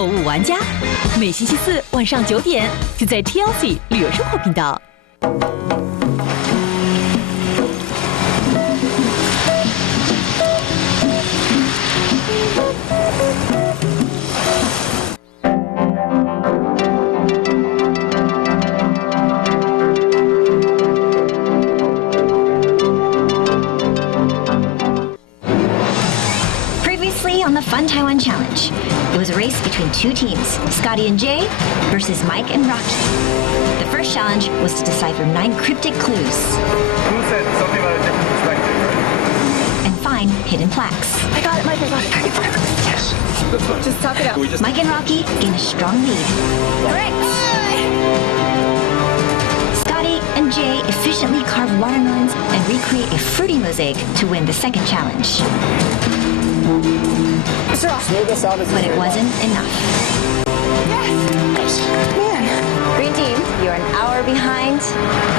购物玩家，每星期四晚上9点，就在 TLC 旅游生活频道。On the Fun Taiwan Challenge. It was a race between two teams, Scotty and Jay versus Mike and Rocky. The first challenge was to decipher 9 cryptic clues. Who said something about a different perspective, right? And find hidden plaques. I got it, Mike, I got it. Yes. That's fine. Just talk it out. Mike and Rocky gain a strong lead. Correct. Scotty and Jay efficiently carve watermelons and recreate a fruity mosaic to win the second challenge. But it wasn't enough. Yes! Man. Green team, you're an hour behind,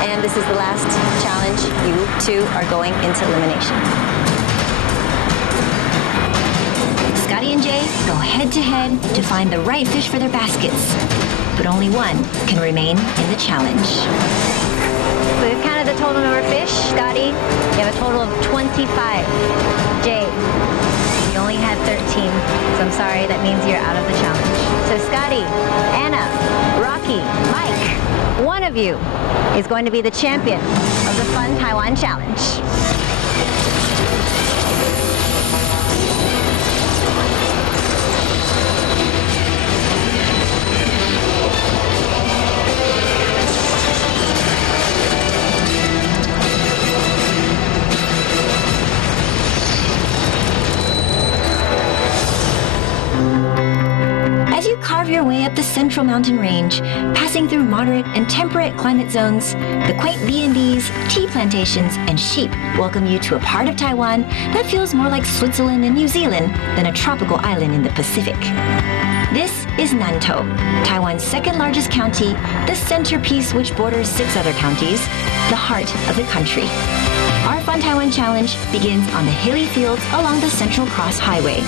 and this is the last challenge. You two are going into elimination. Scotty and Jay go head-to-head to find the right fish for their baskets. But only one can remain in the challenge. So we've counted the total number of fish. Scotty, you have a total of 25. Jay, you only had 13, so I'm sorry, that means you're out of the challenge. So Scotty, Anna, Rocky, Mike, one of you is going to be the champion of the Fun Taiwan Challenge. As you carve your way up the central mountain range, passing through moderate and temperate climate zones, the quaint B&Bs, tea plantations, and sheep welcome you to a part of Taiwan that feels more like Switzerland and New Zealand than a tropical island in the Pacific. This is Nantou, Taiwan's second largest county, the centerpiece which borders 6 other counties, the heart of the country. Our Fun Taiwan Challenge begins on the hilly fields along the Central Cross Highway.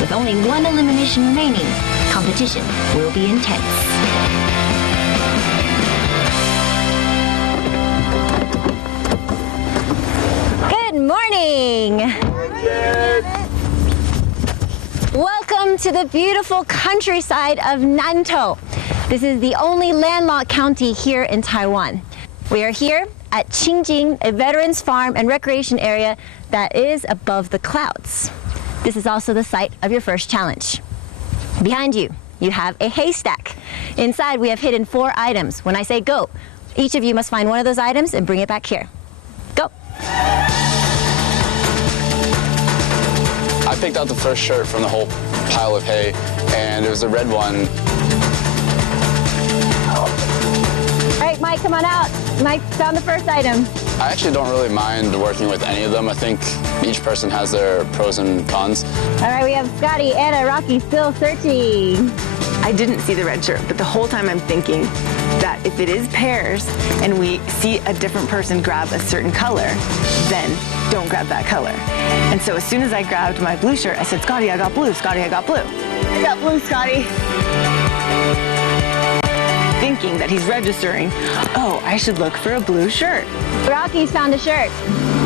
With only one elimination remaining, competition will be intense. Good morning! Welcome to the beautiful countryside of Nantou. This is the only landlocked county here in Taiwan. We are here at Qingjing, a veterans farm and recreation area that is above the clouds. This is also the site of your first challenge. Behind you, you have a haystack. Inside, we have hidden 4 items. When I say go, each of you must find one of those items and bring it back here. Go. I picked out the first shirt from the whole pile of hay, and it was the red one. All right, Mike, come on out. Mike found the first item. I actually don't really mind working with any of them. I think each person has their pros and cons. All right, we have Scotty, Anna, Rocky still searching. I didn't see the red shirt, but the whole time I'm thinking that if it is pairs and we see a different person grab a certain color, then don't grab that color. And so as soon as I grabbed my blue shirt, I said, Scotty, I got blue. Scotty, I got blue. I got blue, Scotty. Thinking that he's registering, oh, I should look for a blue shirt. Rocky's found a shirt.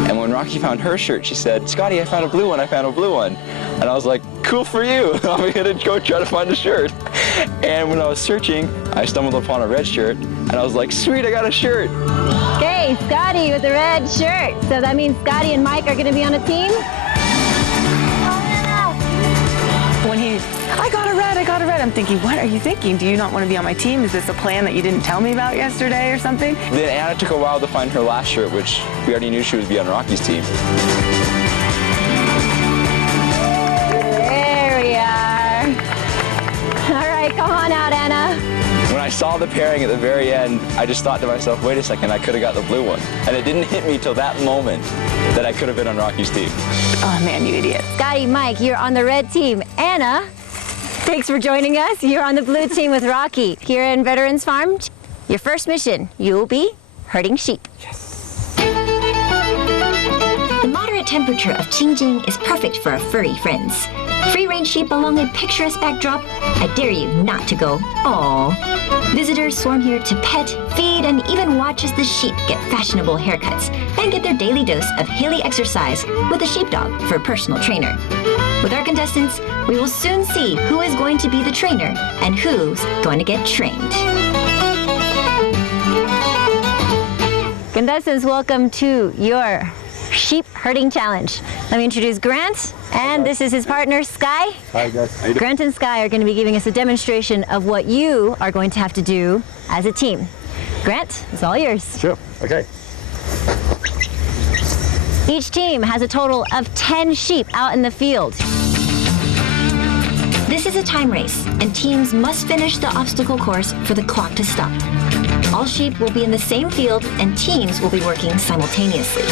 And when Rocky found her shirt, she said, Scotty, I found a blue one, I found a blue one. And I was like, cool for you. I'm gonna go try to find a shirt. And when I was searching, I stumbled upon a red shirt, and I was like, sweet, I got a shirt. Okay, Scotty with the red shirt. So that means Scotty and Mike are gonna be on a team? When I got a red, I'm thinking, what are you thinking? Do you not want to be on my team? Is this a plan that you didn't tell me about yesterday or something? Then Anna took a while to find her last shirt, which we already knew she would be on Rocky's team. There we are. All right, come on out, Anna. When I saw the pairing at the very end, I just thought to myself, wait a second, I could have got the blue one. And it didn't hit me till that moment that I could have been on Rocky's team. Oh man, you idiot. Scotty, Mike, you're on the red team. Anna, thanks for joining us. You're on the blue team with Rocky. Here in Veterans Farm, your first mission, you'll be herding sheep. The moderate temperature of Qingjing is perfect for our furry friends. Free-range sheep along a picturesque backdrop. I dare you not to go. Aww. Visitors swarm here to pet, feed, and even watch as the sheep get fashionable haircuts and get their daily dose of hilly exercise with a sheepdog for a personal trainer. With our contestants, we will soon see who is going to be the trainer and who's going to get trained. Contestants, welcome to your sheep herding challenge. Let me introduce Grant, and this is his partner, Sky. Hi guys. How you doing? Grant and Sky are going to be giving us a demonstration of what you are going to have to do as a team. Grant, it's all yours. Sure. Okay. Each team has a total of 10 sheep out in the field. This is a time race, and teams must finish the obstacle course for the clock to stop. All sheep will be in the same field, and teams will be working simultaneously.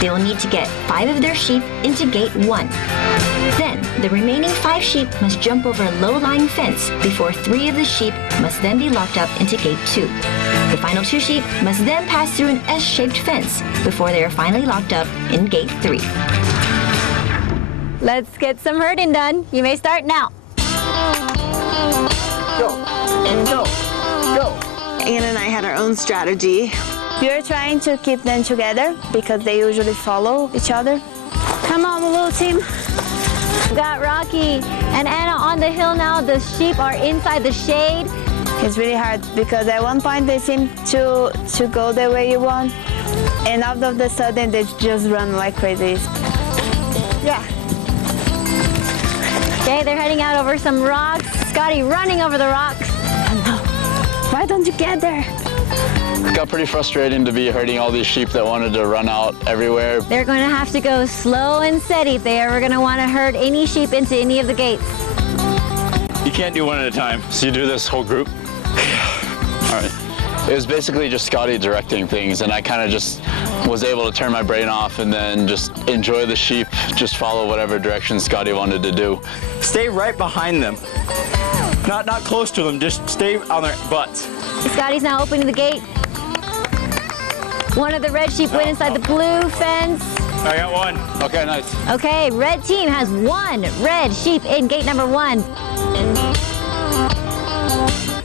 They will need to get 5 of their sheep into gate 1. Then, the remaining 5 sheep must jump over a low-lying fence before 3 of the sheep must then be locked up into gate 2. The final 2 sheep must then pass through an S-shaped fence before they are finally locked up in gate 3. Let's get some herding done. You may start now. Go. And go. Go. Anna and I had our own strategy. We are trying to keep them together because they usually follow each other. Come on, little team. We've got Rocky and Anna on the hill now. The sheep are inside the shade. It's really hard because at one point they seem to go the way you want, and out of the sudden they just run like crazy. Yeah. Okay, they're heading out over some rocks. Scotty running over the rocks. Why don't you get there? It got pretty frustrating to be herding all these sheep that wanted to run out everywhere. They're going to have to go slow and steady if they ever going to want to herd any sheep into any of the gates. You can't do one at a time. So you do this whole group? All right. It was basically just Scotty directing things, and I kind of just was able to turn my brain off and then just enjoy the sheep, just follow whatever direction Scotty wanted to do. Stay right behind them. Not close to them, just stay on their butts. Scotty's now opening the gate. One of the red sheep went inside the blue fence. I got one. Okay, nice. Okay, red team has 1 red sheep in gate number 1.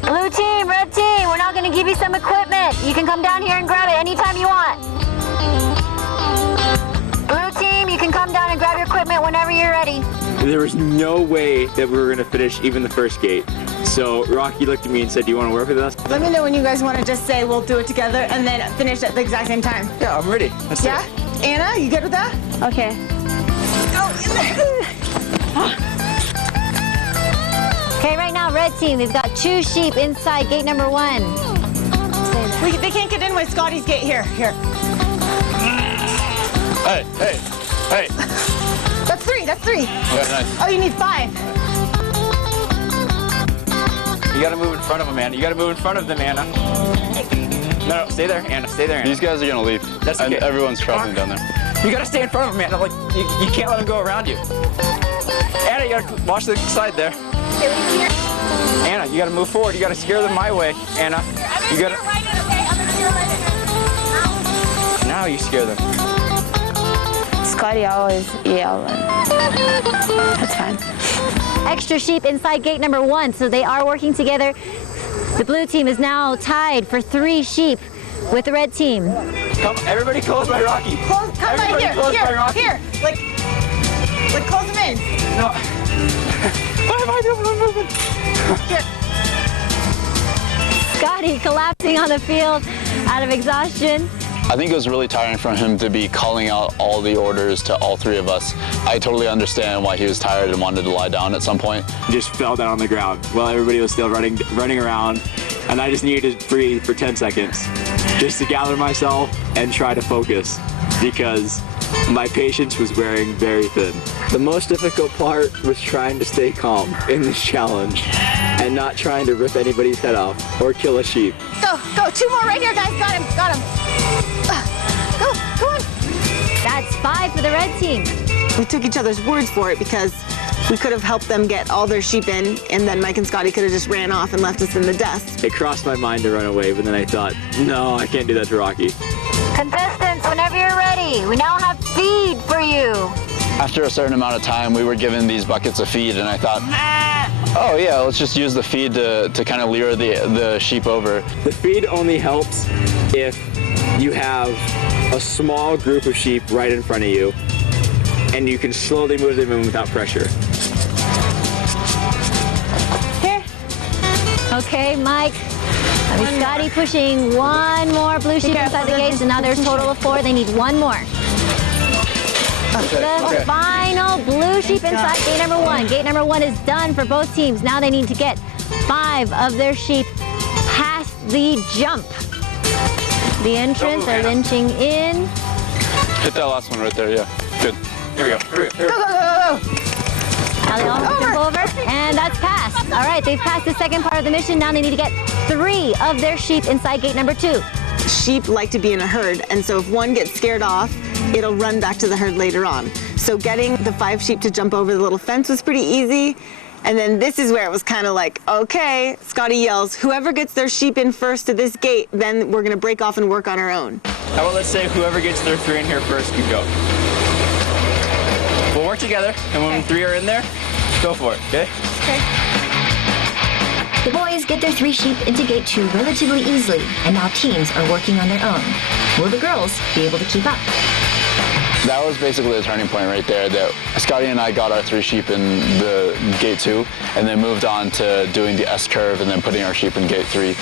Blue team, red team, we're now going to give you some equipment. You can come down here and grab it anytime you want. Blue team, you can come down and grab your equipment whenever you're ready. There was no way that we were going to finish even the first gate. So Rocky looked at me and said, do you want to work with us? Let me know when you guys want to just say we'll do it together and then finish at the exact same time. Yeah, I'm ready. Let's do it. Anna, you good with that? Okay. Okay, right now, red team, they've got 2 sheep inside gate number 1. They can't get in with Scotty's gate. Here. Hey. That's 3. Okay, nice. Oh, you need 5. You got to move in front of them, Anna. You got to move in front of them, Anna. No, stay there, Anna. Stay there, Anna. These guys are going to leave. That's okay. And everyone's traveling down there. You got to stay in front of them, Anna. Like, you can't let them go around you. Anna, you got to watch the side there. Anna, you got to move forward. You got to steer them my way, Anna. You got to. Now you scare them. Scotty always yelling. That's fine. Extra sheep inside gate number 1, so they are working together. The blue team is now tied for 3 sheep with the red team. Come, everybody close by Rocky. Come by here. Here. Like close them in. No. What am I doing? I'm moving. Here. Scotty collapsing on the field out of exhaustion. I think it was really tiring for him to be calling out all the orders to all 3 of us. I totally understand why he was tired and wanted to lie down at some point. Just fell down on the ground while everybody was still running around, and I just needed to breathe for 10 seconds just to gather myself and try to focus because my patience was wearing very thin. The most difficult part was trying to stay calm in this challenge and not trying to rip anybody's head off or kill a sheep. Go. 2 more right here, guys. Got him. Go on. That's 5 for the red team. We took each other's words for it because we could have helped them get all their sheep in, and then Mike and Scotty could have just ran off and left us in the dust. It crossed my mind to run away, but then I thought, no, I can't do that to Rocky. Contestants, whenever you're ready, we now have feed for you. after a certain amount of time, we were given these buckets of feed, and I thought, oh yeah, let's just use the feed to kind of lure the sheep over. The feed only helps if you have a small group of sheep right in front of you, and you can slowly move them in without pressure. Here. Okay, Mike. Scotty pushing one more blue sheep inside the gate, so now there's a total of 4. They need one more. The final blue sheep inside gate number 1. Gate number 1 is done for both teams. Now they need to get 5 of their sheep past the jump. The entrance are lynching in. Hit that last one right there, yeah. Good. Here we go. Now they all jump over, and that's passed. All right, they've passed the second part of the mission. Now they need to get 3 of their sheep inside gate number 2. Sheep like to be in a herd, and so if one gets scared off, it'll run back to the herd later on. So getting the 5 sheep to jump over the little fence was pretty easy. And then this is where it was kind of like, okay, Scotty yells, whoever gets their sheep in first to this gate, then we're gonna break off and work on our own. How about let's say whoever gets their 3 in here first can go. We'll work together, and when 3 are in there, go for it, okay? Okay. The boys get their 3 sheep into gate 2 relatively easily, and now teams are working on their own. Will the girls be able to keep up? That was basically the turning point right there, that Scotty and I got our 3 sheep in the gate 2, and then moved on to doing the S curve and then putting our sheep in gate 3.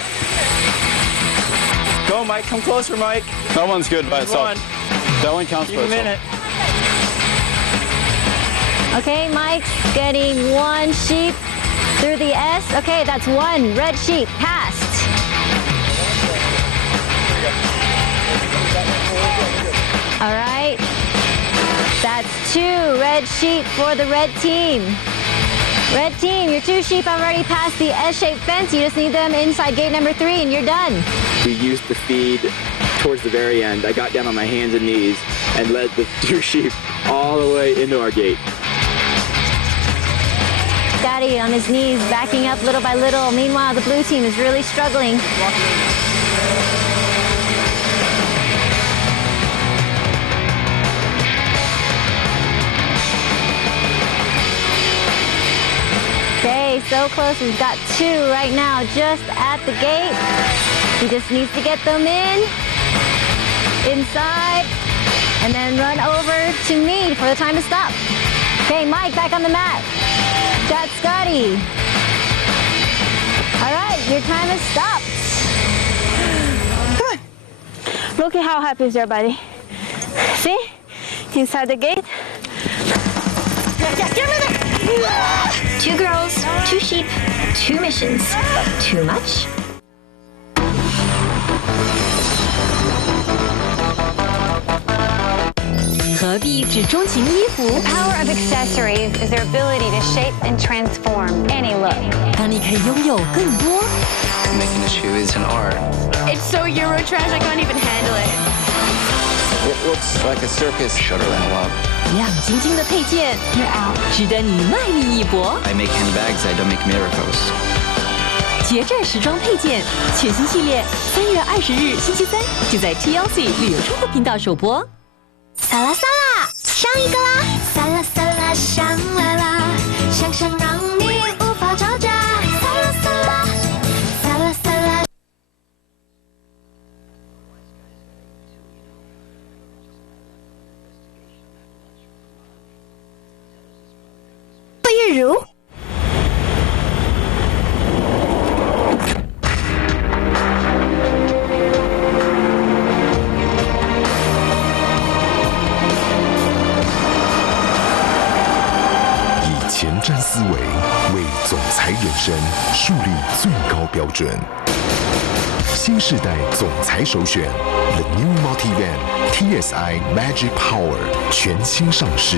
Go, Mike. Come closer, Mike. That one's good by itself. That one counts Keep by a minute. Okay, Mike's getting 1 sheep through the S. Okay, that's 1 red sheep passed. All right. That's 2 red sheep for the red team. Red team, your 2 sheep have already passed the S-shaped fence. You just need them inside gate number 3 and you're done. We used the feed towards the very end. I got down on my hands and knees and led the 2 sheep all the way into our gate. Scotty on his knees, backing up little by little. Meanwhile, the blue team is really struggling. Okay, so close. We've got 2 right now just at the gate. He just needs to get them inside, and then run over to me for the time to stop. Okay, Mike, back on the mat. Got Scotty. All right, your time has stopped. Come on. Look at how happy is your buddy. See? Inside the gate. Yes, get him in there. 2 girls, 2 sheep, 2 missions. Too much?何必只钟情衣服？ The power of accessories is their ability to shape and transform any look. 当你可以拥有更多， Making a shoe is an art. It's so Euro trash, I can't even handle it. It looks like a circus. Shut her up. 亮晶晶的配件，值得你卖力一搏。 I make handbags, I don't make miracles. 捷战时装配件全新系列，3月20日星期3就在 TLC 旅游中国频道首播。撒啦撒啦，上一个啦！撒啦撒啦，上来啦！想想让你无法招架。撒啦撒啦，撒啦撒啦。月如。前瞻思维，为总裁人生树立最高标准。新世代总裁首选 The New Multivan TSI Magic Power 全新上市，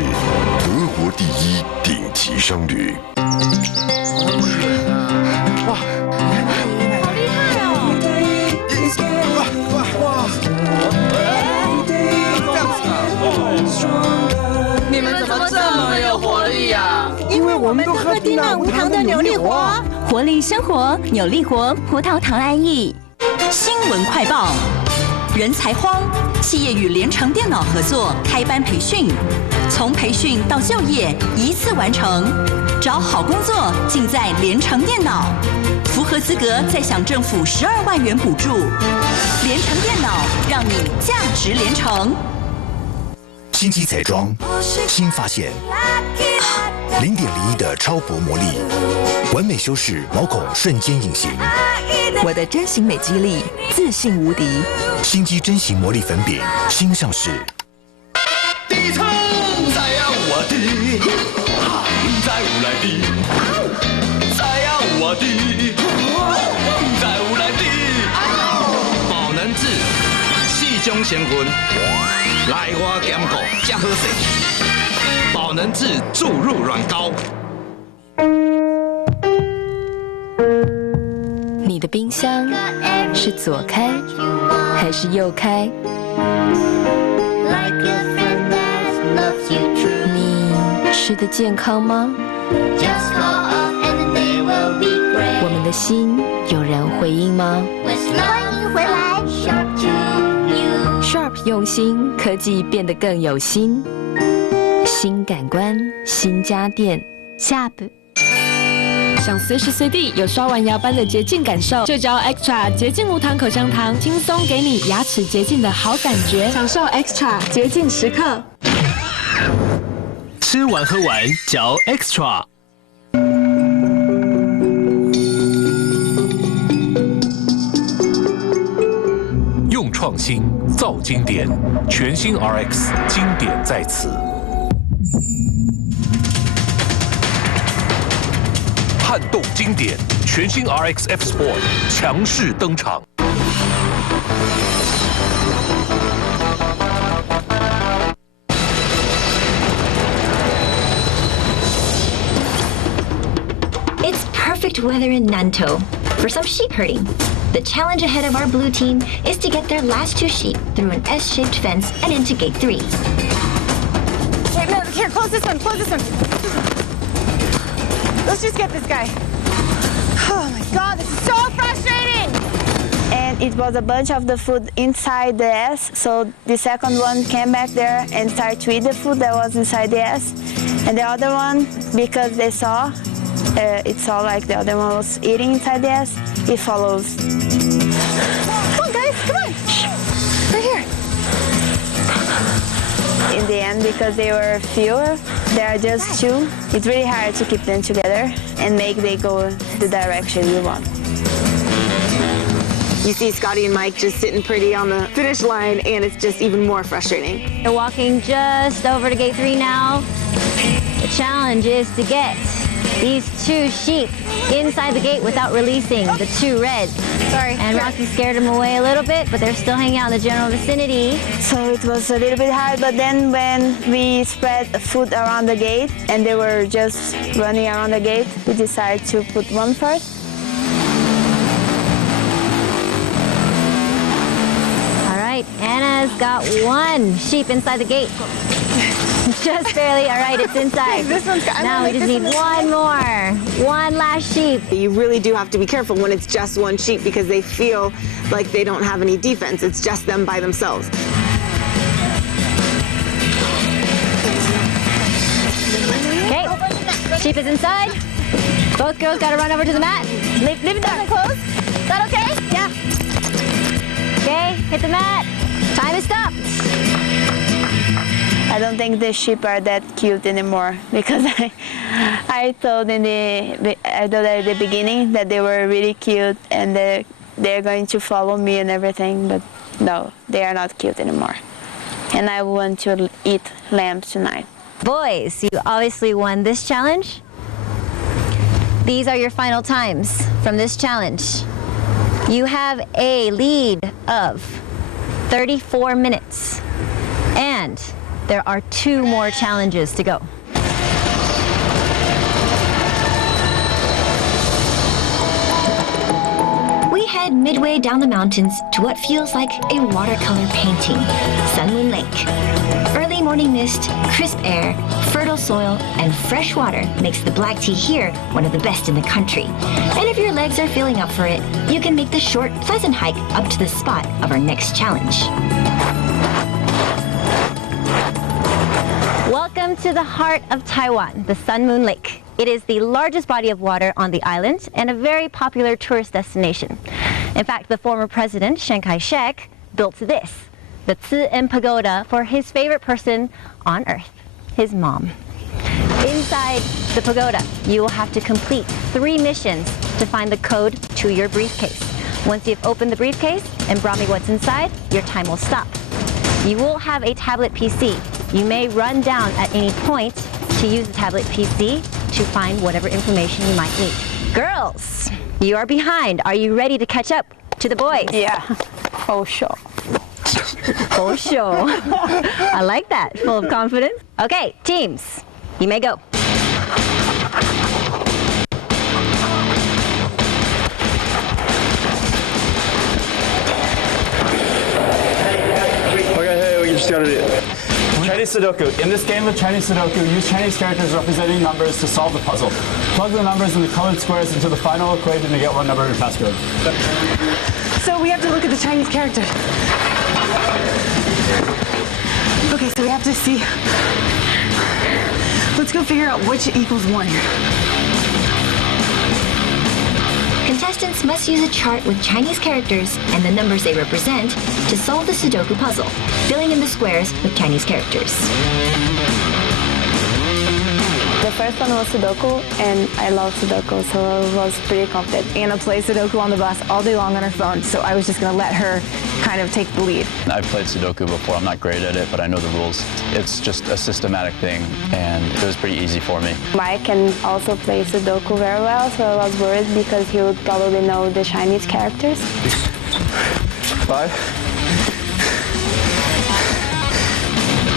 德国第一顶级商旅。哇！好厉害哦！你们怎么这么有活力呀？因为我们都喝低钠无糖的扭力活，活力生活，扭力活，葡萄糖安逸。新闻快报：人才荒，企业与联成电脑合作开班培训，从培训到就业一次完成，找好工作尽在联成电脑，符合资格再享政府12万元补助。联成电脑让你价值连城。星际彩妆，新发现，0.01的超薄魔力，完美修饰毛孔，瞬间隐形。我的真形美肌力，自信无敌。心机真形魔力粉饼新上市。低头知影有滴，唔知有来滴，知影有滴，唔知有来滴。宝能治4种成分，内外兼顾才好势。宝能治注入软膏。你的冰箱是左开还是右开？你吃的健康吗？我们的心有人回应吗？欢迎回来 Sharp 用心，科技变得更有心。新感官，新家电 Sharp。想随时随地有刷完牙般的洁净感受，就嚼 Extra 洁净无糖口香糖，轻松给你牙齿洁净的好感觉，享受 Extra 洁净时刻。吃完喝完嚼 Extra。用创新造经典，全新 RX 经典在此。撼动经典，全新 RX F Sport 强势登场。It's perfect weather in Nantou for some sheep herding. The challenge ahead of our blue team is to get their last 2 sheep through an S-shaped fence and into gate 3. Here, close this one, close this one. Let's just get this guy. Oh my God, this is so frustrating. And it was a bunch of the food inside the S, so the second one came back there and started to eat the food that was inside the S. And the other one, because they saw, it saw like the other one was eating inside the S, it follows. Come on guys, come on. Right here. In the end, because they were fewer, there are just 2, it's really hard to keep them together and make them go the direction you want. You see Scotty and Mike just sitting pretty on the finish line, and it's just even more frustrating. They're walking just over to gate 3 now. The challenge is to get these 2 sheep inside the gate without releasing the 2 reds. Sorry. And Rocky scared them away a little bit, but they're still hanging out in the general vicinity. So it was a little bit hard, but then when we spread food around the gate and they were just running around the gate, we decided to put one first. All right, Anna's got 1 sheep inside the gate. Just barely. All right, it's inside. This one's got, now we just need 1 more. 1 last sheep. You really do have to be careful when it's just 1 sheep because they feel like they don't have any defense. It's just them by themselves. Okay, sheep is inside. Both girls got to run over to the mat. Leave it there. Close. Is that okay? Yeah. Okay, hit the mat. Time is stopped. I don't think the sheep are that cute anymore because I thought at the beginning that they were really cute and they're going to follow me and everything, but no, they are not cute anymore. And I want to eat lamb tonight. Boys, you obviously won this challenge. These are your final times from this challenge. You have a lead of 34 minutes, and there are 2 more challenges to go. We head midway down the mountains to what feels like a watercolor painting, Sun Moon Lake. Early morning mist, crisp air, fertile soil, and fresh water makes the black tea here one of the best in the country. And if your legs are feeling up for it, you can make the short, pleasant hike up to the spot of our next challenge. Welcome to the heart of Taiwan, the Sun Moon Lake. It is the largest body of water on the island and a very popular tourist destination. In fact, the former president, Chiang Kai-shek, built this, the Tzu En Pagoda, for his favorite person on earth, his mom. Inside the pagoda, you will have to complete 3 missions to find the code to your briefcase. Once you've opened the briefcase and brought me what's inside, your time will stop. You will have a tablet PC. You may run down at any point to use the tablet PC to find whatever information you might need. Girls, you are behind. Are you ready to catch up to the boys? Yeah, for sure. For sure. I like that, full of confidence. Okay, teams, you may go. Chinese Sudoku. In this game of Chinese Sudoku, use Chinese characters representing numbers to solve the puzzle. Plug the numbers in the colored squares into the final equation to get one number in passcode. So we have to look at the Chinese characters. Okay, so we have to see. Let's go figure out which equals 1. Contestants must use a chart with Chinese characters and the numbers they represent to solve the Sudoku puzzle, filling in the squares with Chinese characters. The first one was Sudoku, and I love Sudoku, so I was pretty confident. Anna plays Sudoku on the bus all day long on her phone, so I was just going to let her kind of take the lead. I've played Sudoku before. I'm not great at it, but I know the rules. It's just a systematic thing, and it was pretty easy for me. Mike can also play Sudoku very well, so I was worried because he would probably know the Chinese characters. 5.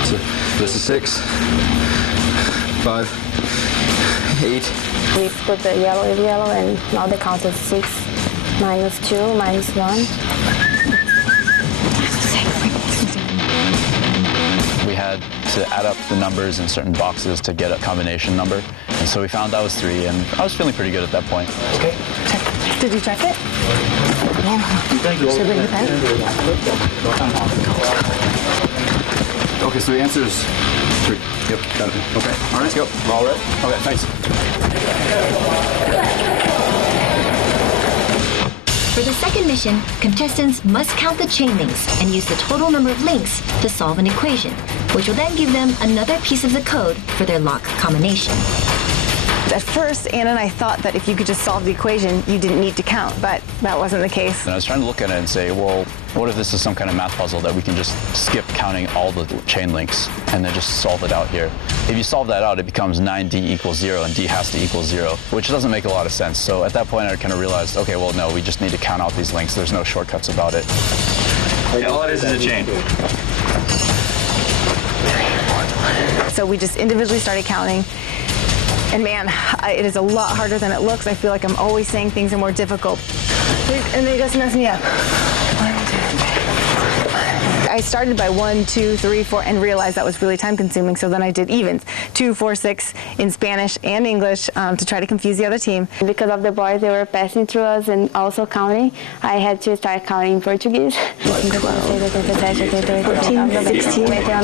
So this is 6. 5. 8. We put the yellow with yellow, and now the count is 6, minus 2, minus 1. We had to add up the numbers in certain boxes to get a combination number, and so we found that was 3, and I was feeling pretty good at that point. Okay, check. Did you check it? Yeah. Should I bring the pen? Okay, so the answer is 3. Yep, got it. Okay, all right, let's go. We're all ready? Okay, thanks. For the second mission, contestants must count the chain links and use the total number of links to solve an equation, which will then give them another piece of the code for their lock combination. At first, Anna and I thought that if you could just solve the equation, you didn't need to count, but that wasn't the case. And I was trying to look at it and say, well, what if this is some kind of math puzzle that we can just skip counting all the chain links and then just solve it out here? If you solve that out, it becomes 9D equals 0, and D has to equal 0, which doesn't make a lot of sense. So at that point, I kind of realized, okay, well, no, we just need to count out these links. There's no shortcuts about it. Yeah, all it is a chain. So we just individually started counting. And man, it is a lot harder than it looks. I feel like I'm always saying things are more difficult. And they just mess me up. 1, 2, 3. I started by 1, 2, 3, 4, and realized that was really time consuming. So then I did evens, 2, 4, 6 in Spanish and English to try to confuse the other team. Because of the boys, they were passing through us and also counting. I had to start counting in Portuguese. 12, 13, 16, 20,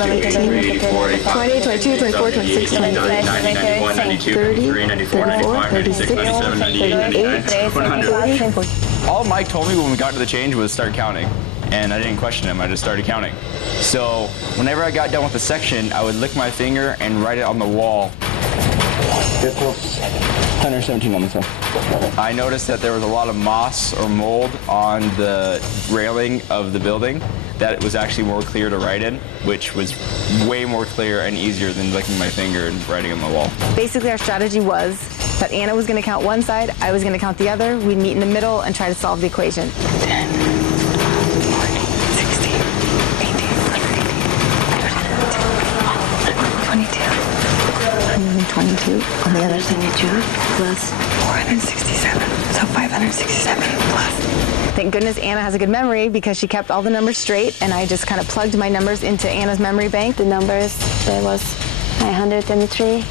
22, 24, 26, 27, 30, 34, 36, 38, 100. All Mike told me when we got to the change was start counting. And I didn't question him, I just started counting. So whenever I got done with a section, I would lick my finger and write it on the wall. 117 on this one. I noticed that there was a lot of moss or mold on the railing of the building that it was actually more clear to write in, which was way more clear and easier than licking my finger and writing on the wall. Basically, our strategy was that Anna was going to count one side, I was going to count the other, we'd meet in the middle and try to solve the equation. 10, 16, 18, 122 on the other side, 22 plus 467, so 567 plus. Thank goodness Anna has a good memory because she kept all the numbers straight, and I just kind of plugged my numbers into Anna's memory bank. The numbers, there was 923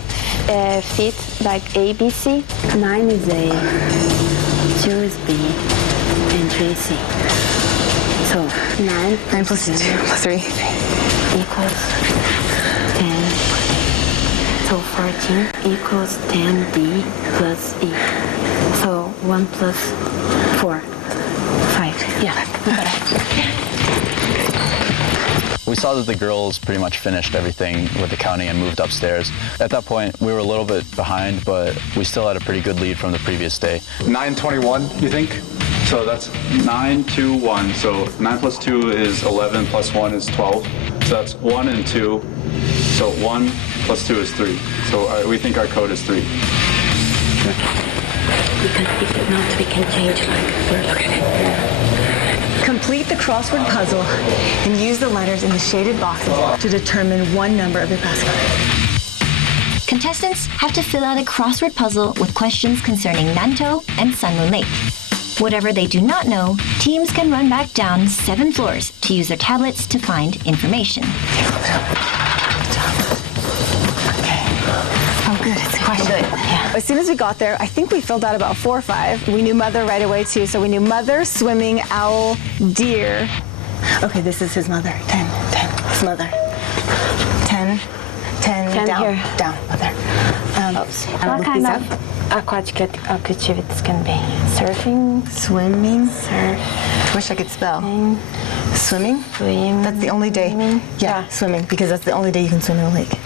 feet, like A, B, C. 9 is A, 2 is B, and 3 is C. So 9 plus 2 plus 3 equals 10. So 14 equals 10D plus E. So 1 plus 4. 5. Yeah, we got it. We saw that the girls pretty much finished everything with the counting and moved upstairs. At that point, we were a little bit behind, but we still had a pretty good lead from the previous day. 921, you think? So that's 9, 2, 1. So 9 plus 2 is 11, plus 1 is 12. So that's 1 and 2. So 1 plus 2 is 3. So we think our code is 3. We can change like we're looking at. Complete the crossword puzzle and use the letters in the shaded boxes to determine one number of your passcode. Contestants have to fill out a crossword puzzle with questions concerning Nantou and Sunmoon Lake. Whatever they do not know, teams can run back down 7 floors to use their tablets to find information. Oh, good. It's quite good. Yeah. As soon as we got there, I think we filled out about 4 or 5. We knew mother right away, too. So we knew mother, swimming, owl, deer. Okay, this is his mother. 10, 10. His mother. 10, 10, down, here. Down, mother. What kind of aquatic activities can be? Surfing? Swimming. Surf. Wish I could spell. Swimming? Swim. That's the only day. Swimming. Yeah, swimming, because that's the only day you can swim in a lake.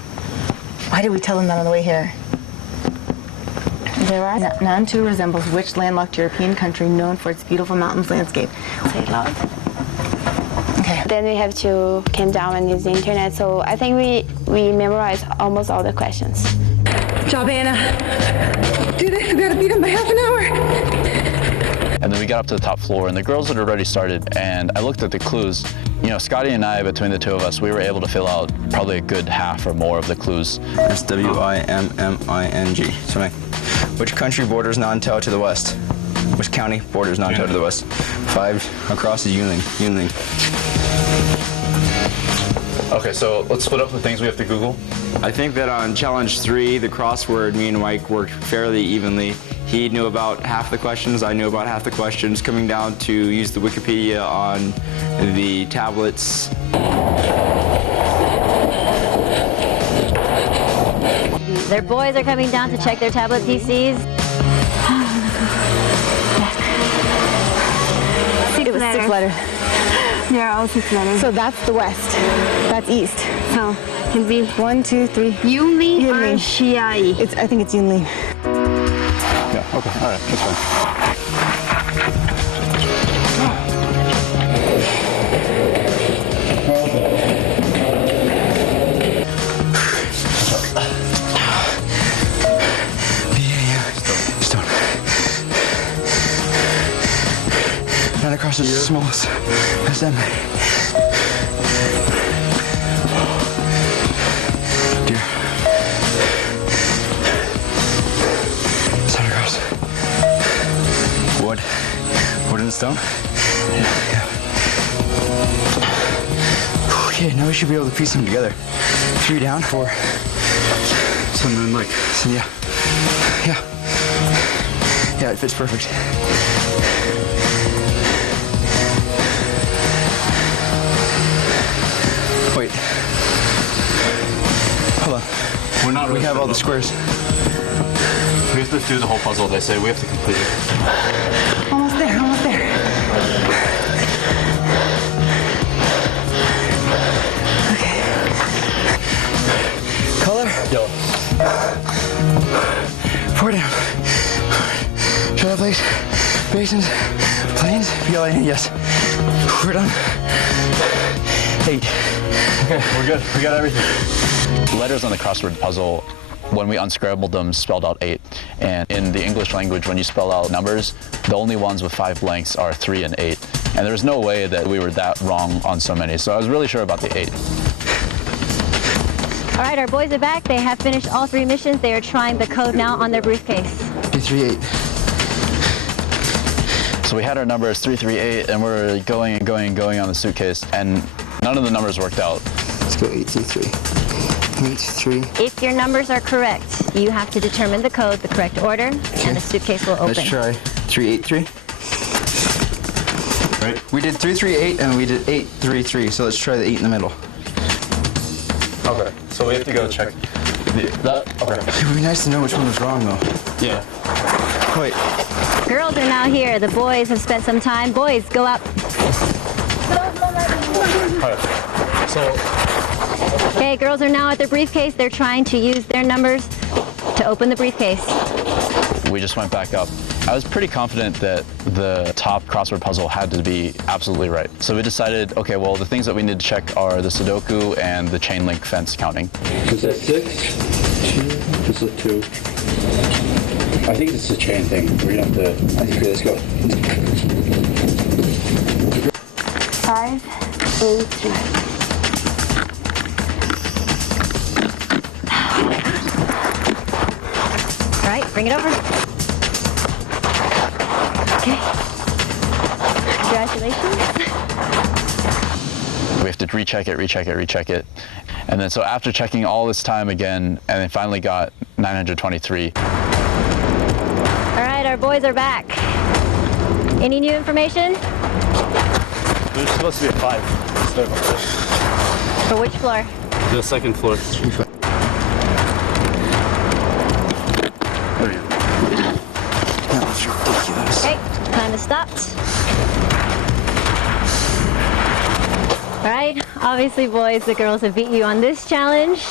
Why did we tell them that on the way here? There are. Nantou resembles which landlocked European country known for its beautiful mountains landscape? Say it loud. Okay. Then we have to come down and use the internet. So I think we memorized almost all the questions. Good job, Anna. Did it? We gotta beat them by half an hour. And then we got up to the top floor, and the girls had already started, and I looked at the clues. You know, Scotty and I, between the two of us, we were able to fill out probably a good half or more of the clues. SWIMMING. Swimming. Which country borders Nantou to the west? Which county borders Nantou to the west? 5 across is Yunling. Okay, so let's split up the things we have to Google. I think that on challenge 3, the crossword, me and Mike worked fairly evenly. He knew about half the questions, I knew about half the questions, coming down to use the Wikipedia on the tablets. Their boys are coming down to check their tablet PCs. It was 6 letters. Yeah, all 6 letters. So that's the west. That's east. So can be 1, 2, 3. Yunli or Xiai? I think it's Yunli. Yeah, okay, all right, that's fine. Stone. Not across the smallest. That's them. Deer. Stone across. Wood. Wood and stone. Yeah. Okay, now we should be able to piece them together. 3 down, 4. Sunmoon Lake. Yeah. Yeah. Yeah, it fits perfect. Wait. Hold on. We're not really We have all the squares. We have to do the whole puzzle, they say. We have to complete it. Almost there, almost there. Okay. Color? Yellow. 4 down. Shut up, please. Basins. Plains. PLA. Yes. We're done. 8. Okay, we're good. We got everything. The letters on the crossword puzzle, when we unscrambled them, spelled out 8. And in the English language, when you spell out numbers, the only ones with 5 blanks are 3 and 8. And there's no way that we were that wrong on so many. So I was really sure about the 8. All right, our boys are back. They have finished all 3 missions. They are trying the code now on their briefcase. 338. So we had our numbers 338, and we're going and going and going on the suitcase, and none of the numbers worked out. Let's go 833. 83. If your numbers are correct, you have to determine the code, the correct order, and the suitcase will open. Let's try 383. Right. We did 338 and we did 833, so let's try the 8 in the middle. Okay, so we have to go check Okay. It would be nice to know which one was wrong, though. Yeah. Wait. Girls are now here. The boys have spent some time. Boys, go up. Okay, girls are now at their briefcase. They're trying to use their numbers to open the briefcase. We just went back up. I was pretty confident that the top crossword puzzle had to be absolutely right. So we decided, okay, well, the things that we need to check are the Sudoku and the chain link fence counting. Is that 6? 2? This is 2. I think it's a chain thing. We're gonna have to. Okay, let's go. 5, 8, 3. All right, bring it over. Okay. Congratulations. We have to recheck it. And then so after checking all this time again, and then finally got 923. All right, our boys are back. Any new information? There's supposed to be a 5. For which floor? The second floor. That was ridiculous. Okay, time to stop. All right, obviously, boys, the girls have beat you on this challenge.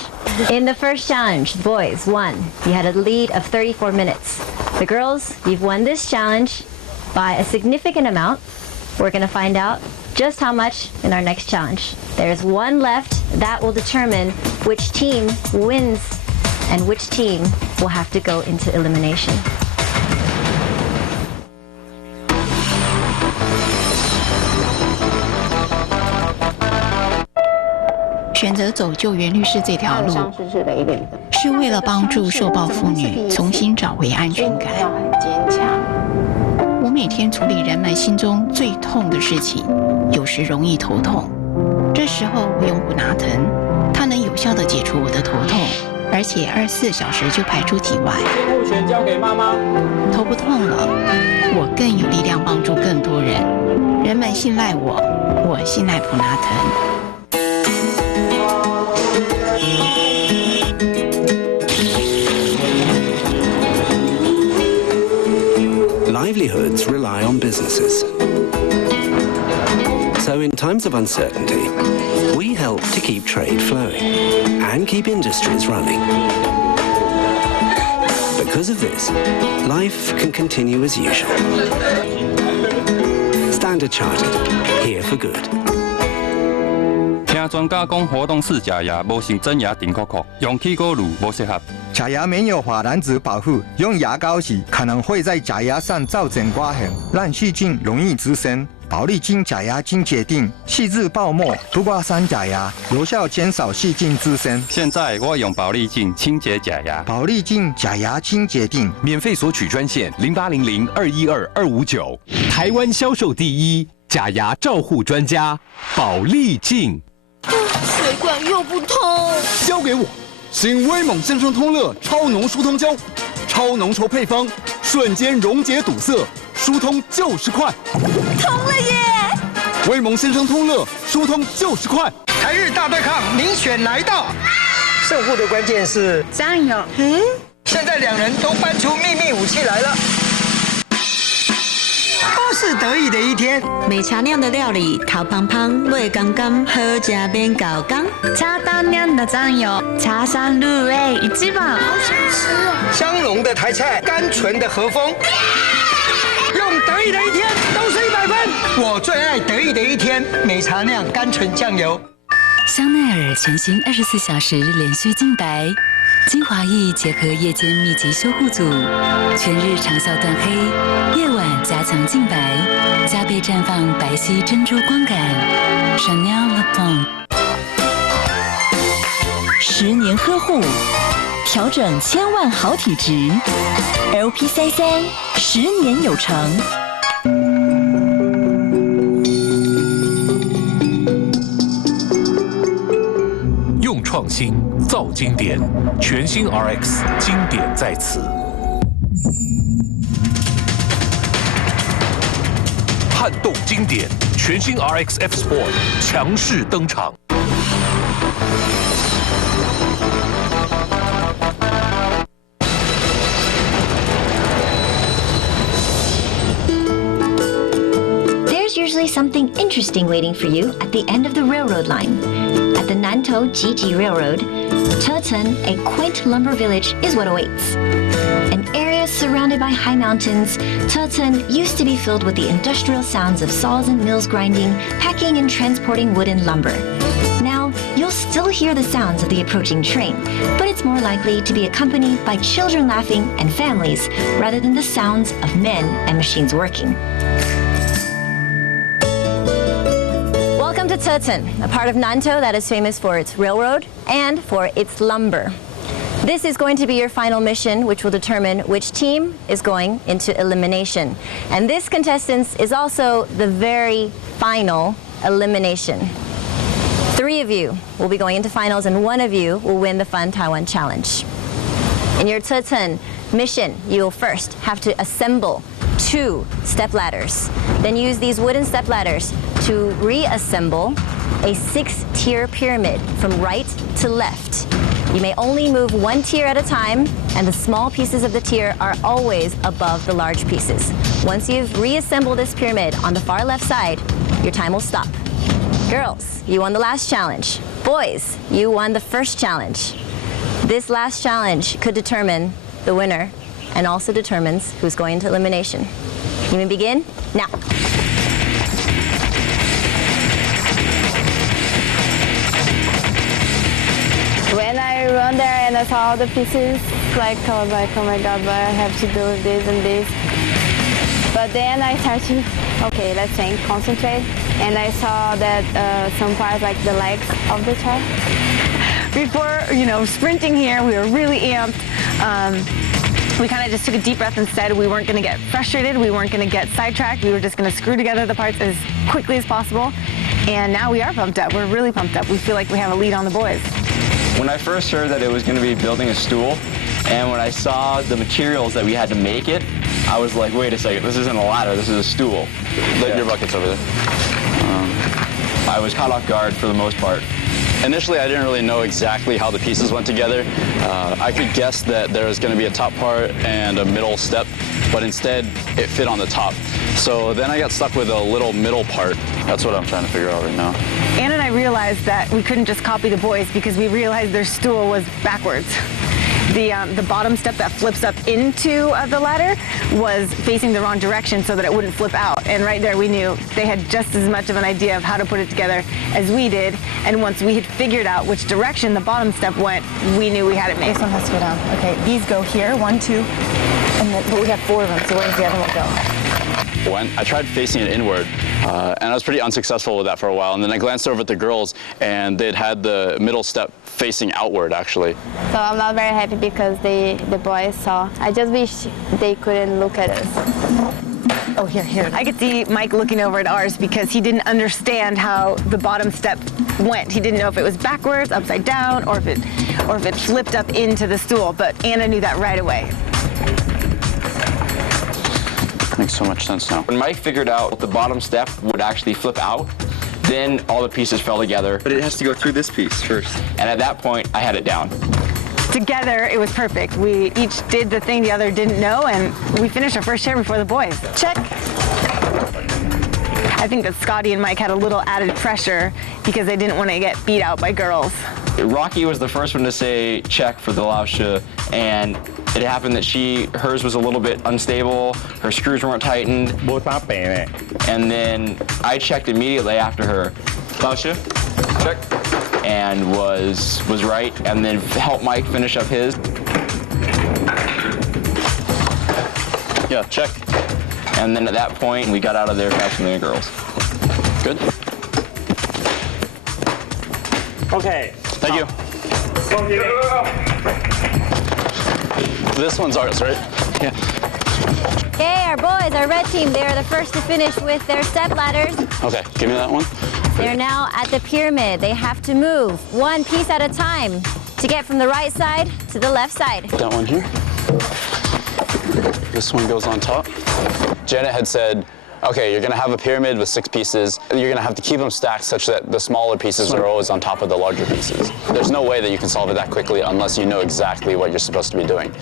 In the first challenge, boys won. You had a lead of 34 minutes. The girls, you've won this challenge by a significant amount. We're going to find out just how much in our next challenge. There's one left. That will determine which team wins and which team will have to go into elimination. 选择走救援律师这条路，是为了帮助受暴妇女重新找回安全感。我每天处理人们心中最痛的事情，有时容易头痛。这时候我用普拿疼，它能有效地解除我的头痛，而且24小时就排出体外。监护权交给妈妈。头不痛了，我更有力量帮助更多人。人们信赖我，我信赖普拿疼。 Livelihoods rely on businesses. So in times of uncertainty, we help to keep trade flowing and keep industries running. Because of this, life can continue as usual. Standard Chartered, here for good. 听专家讲，活动式假牙无像真牙顶壳壳，用起过路无适合。 假牙没有珐琅质保护，用牙膏洗可能会在假牙上造成刮痕，让细菌容易滋生。保利金假牙清洁定细致泡沫，不刮伤假牙，有效减少细菌滋生。现在我用保利净清洁假牙。保利净假牙清洁定，免费索取专线0800-212-259。台湾销售第一假牙照护专家保利净。水管又不通，交给我。 新威猛先生通乐超浓疏通胶，超浓稠配方，瞬间溶解堵塞，疏通就是快。通了耶！威猛先生通乐，疏通就是快。台日大对抗，民选来到，胜负的关键是酱油。现在两人都搬出秘密武器来了。 都是得意的一天。美茶酿的料理，头香香，味刚刚，好食免搞刚。茶单酿的酱油，茶山入味一番。好想吃哦！香浓的台菜，甘醇的和风，用得意的一天都是100分。我最爱得意的一天，美茶酿甘醇酱油。香奈儿全新24小时连续净白。 精华液结合夜间密集修护组，全日长效断黑，夜晚加强净白，加倍绽放白皙珍珠光感。Chanel Le Bon 10年呵护，调整千万好体质。LP33 10年有成。 创新造经典，全新 RX 经典在此。撼动经典，全新 RX F Sport 强势登场。usually something interesting waiting for you at the end of the railroad line. At the Nantou-Jiji Railroad, Teten, a quaint lumber village, is what awaits. An area surrounded by high mountains, Teten used to be filled with the industrial sounds of saws and mills grinding, packing and transporting wood and lumber. Now, you'll still hear the sounds of the approaching train, but it's more likely to be accompanied by children laughing and families rather than the sounds of men and machines working. Welcome to Teten, a part of Nantou that is famous for its railroad and for its lumber. This is going to be your final mission, which will determine which team is going into elimination. And this, contestants, is also the very final elimination. 3 of you will be going into finals and 1 of you will win the Fun Taiwan Challenge. In your Teten mission, you will first have to assemble 2 step ladders. Then use these wooden step ladders to reassemble a 6-tier pyramid from right to left. You may only move 1 tier at a time, and the small pieces of the tier are always above the large pieces. Once you've reassembled this pyramid on the far left side, your time will stop. Girls, you won the last challenge. Boys, you won the first challenge. This last challenge could determine the winner and also determines who's going into elimination. You may begin now. When I run there and I saw all the pieces, like, oh my god, but I have to do this and this. But then I started to, okay, let's think, concentrate. And I saw that some parts, like the legs of the child. Before, sprinting here, we were really amped. We kind of just took a deep breath and said we weren't going to get frustrated, we weren't going to get sidetracked, we were just going to screw together the parts as quickly as possible. And now we are pumped up. We're really pumped up. We feel like we have a lead on the boys. When I first heard that it was going to be building a stool, and when I saw the materials that we had to make it, I was like, wait a second, this isn't a ladder, this is a stool. Your bucket's over there. I was caught off guard for the most part. Initially, I didn't really know exactly how the pieces went together. I could guess that there was going to be a top part and a middle step, but instead it fit on the top. So then I got stuck with a little middle part. That's what I'm trying to figure out right now. Anna and I realized that we couldn't just copy the boys because we realized their stool was backwards. The bottom step that flips up into the ladder was facing the wrong direction so that it wouldn't flip out. And right there we knew they had just as much of an idea of how to put it together as we did. And once we had figured out which direction the bottom step went, we knew we had it made. This one has to go down. Okay, these go here, 1, 2, and then, but we have 4 of them, so where does the other one go? I tried facing it inward, and I was pretty unsuccessful with that for a while. And then I glanced over at the girls, and they'd had the middle step facing outward, actually. So I'm not very happy because the boys saw. I just wish they couldn't look at us. Oh, here. I could see Mike looking over at ours because he didn't understand how the bottom step went. He didn't know if it was backwards, upside down, or if it flipped up into the stool. But Anna knew that right away. Makes so much sense now. When Mike figured out the bottom step would actually flip out, then all the pieces fell together. But it has to go through this piece first. And at that point, I had it down. Together, it was perfect. We each did the thing the other didn't know, and we finished our first chair before the boys. Check. I think that Scotty and Mike had a little added pressure because they didn't want to get beat out by girls. Rocky was the first one to say check for the Lao Shi, and it happened that hers was a little bit unstable, her screws weren't tightened. And then I checked immediately after her. Lao Shi, check. And was right, and then helped Mike finish up his. Yeah, check. And then at that point, we got out of there faster than the girls. Good. Okay. Thank you. This one's ours, right? Yeah. Okay, our boys, our red team, they are the first to finish with their step ladders. Okay, give me that one. They're now at the pyramid. They have to move 1 piece at a time to get from the right side to the left side. That one here. This one goes on top. Janet had said, okay, you're gonna have a pyramid with 6 pieces. You're gonna have to keep them stacked such that the smaller pieces are always on top of the larger pieces. There's no way that you can solve it that quickly unless you know exactly what you're supposed to be doing.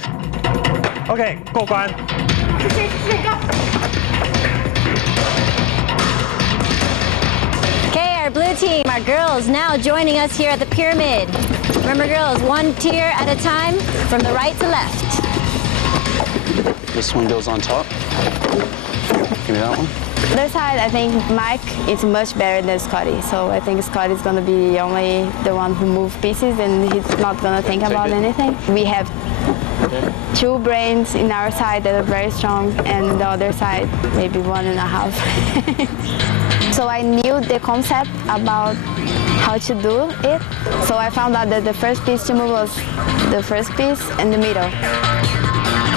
Okay, 过关。girls now joining us here at the pyramid. Remember, girls, one tier at a time from the right to left. This one goes on top. Give me that one. Other side, I think Mike is much better than Scotty. So I think Scotty's gonna be only the one who moves pieces, and he's not gonna think about anything. We have two brains in our side that are very strong, and the other side maybe 1.5. So I knew the concept about how to do it. So I found out that the first piece to move was the first piece in the middle.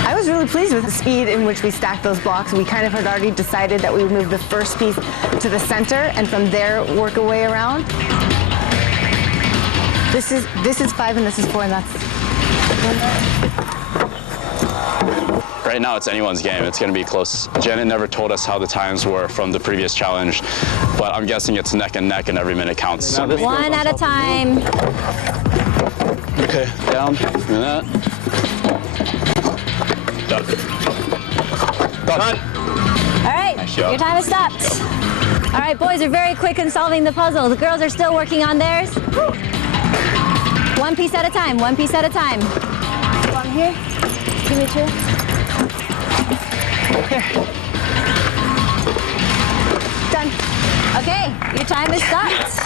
I was really pleased with the speed in which we stacked those blocks. We kind of had already decided that we would move the first piece to the center and from there work a way around. This is 5 and this is 4 and that's... Right now it's anyone's game. It's going to be close. Janet never told us how the times were from the previous challenge, but I'm guessing it's neck and neck and every minute counts. One at a time. Okay, down, and that. Done. Done. All right, Nice job. your time has stopped. All right, boys are very quick in solving the puzzle. The girls are still working on theirs. One piece at a time, one piece at a time. One here, give me 2. Here. Done. Okay, your time is stopped.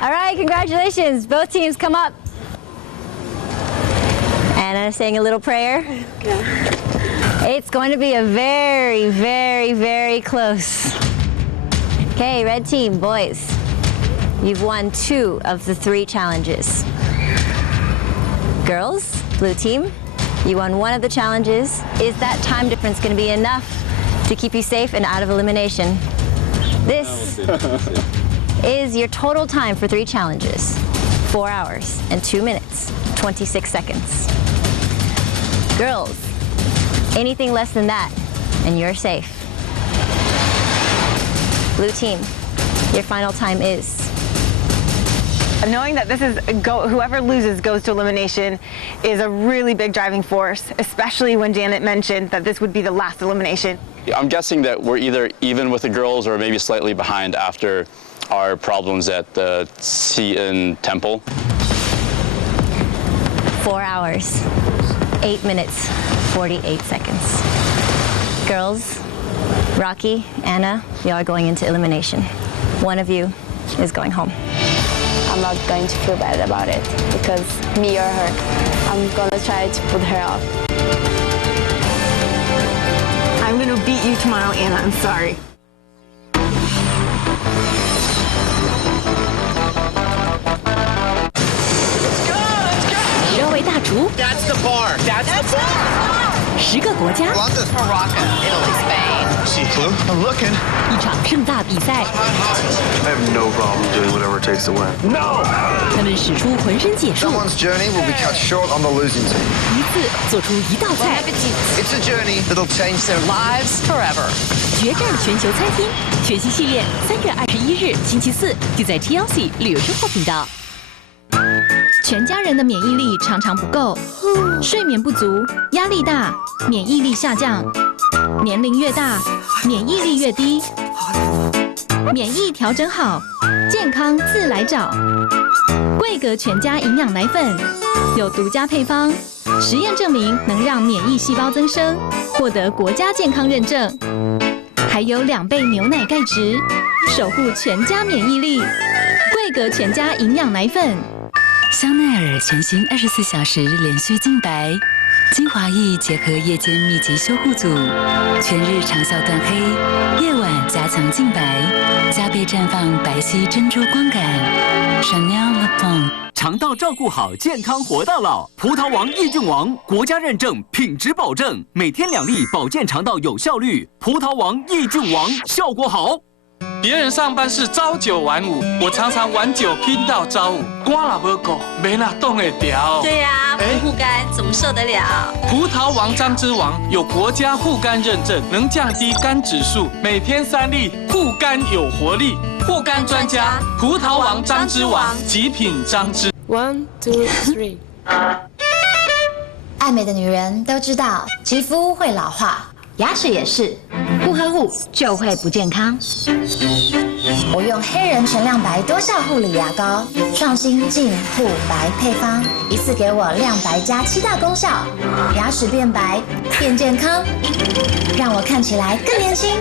All right, congratulations. Both teams come up. Anna saying a little prayer. It's going to be a very, very, very close. Okay, red team, boys. You've won 2 of the 3 challenges. Girls, blue team, you won 1 of the challenges. Is that time difference going to be enough to keep you safe and out of elimination? This is your total time for 3 challenges. 4 hours and 2 minutes, 26 seconds. Girls, anything less than that, and you're safe. Blue team, your final time is... Knowing that this is whoever loses goes to elimination is a really big driving force, especially when Janet mentioned that this would be the last elimination. I'm guessing that we're either even with the girls or maybe slightly behind after our problems at the Seton Temple. 4 hours, 8 minutes, 48 seconds. Girls, Rocky, Anna, y'all are going into elimination. One of you is going home. I'm not going to feel bad about it because me or her, I'm gonna try to put her off. I'm gonna beat you tomorrow, Anna, I'm sorry. That's the bar. That's the bar. 10个国家 London, Morocco, Italy, Spain. See clue? I'm looking. 一场盛大比赛， I have no problem doing whatever it takes to win. No! 他们使出浑身解数， Someone's journey will be cut short on the losing team. 一次做出一道菜， It's a journey that'll change their lives forever. 决战全球餐厅全新系列，3月21日星期4就在 TLC 旅游生活频道。全家人的免疫力常常不够，睡眠不足，压力大，免疫力下降。年龄越大，免疫力越低。免疫调整好，健康自来找。桂格全家营养奶粉有独家配方，实验证明能让免疫细胞增生，获得国家健康认证。还有2倍牛奶钙质，守护全家免疫力。桂格全家营养奶粉。香奈儿全新24小时连续净白，精华液结合夜间密集修护组，全日长效断黑，夜晚加强净白，加倍绽放白皙珍珠光感。Chanel Le Bon。肠道照顾好，健康活到老。葡萄王益菌王国家认证，品质保证，每天2粒，保健肠道有效率。葡萄王益菌王效果好。别人上班是朝9晚5，我常常晚9拼到朝5，肝若无顾，没哪冻得掉。对呀，不护肝怎么受得了？葡萄王张之王有国家护肝认证，能降低肝指数，每天3粒，护肝有活力。护肝专家，葡萄王张之王，极品张之。1, 2, 3。爱美的女人都知道，肌肤会老化，牙齿也是，不呵护就会不健康。我用黑人全亮白多效护理牙膏，创新净护白配方，一次给我亮白加7大功效，牙齿变白变健康，让我看起来更年轻。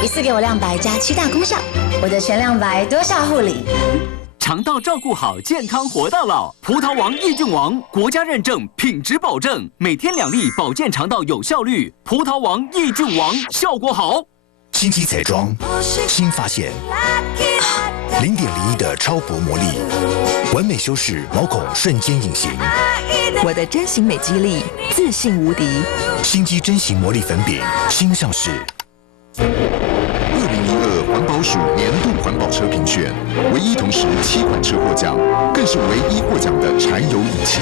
一次给我亮白加7大功效，我的全亮白多效护理。肠道照顾好，健康活到老。葡萄王益菌王国家认证，品质保证，每天2粒，保健肠道有效率。葡萄王益菌王效果好。星级彩妆，新发现，0.01的超薄魔力，完美修饰毛孔，瞬间隐形。我的真形美肌力，自信无敌。心机真形魔力粉饼新上市。2012环保署年度环保车评选，唯一同时7款车获奖，更是唯一获奖的柴油引擎。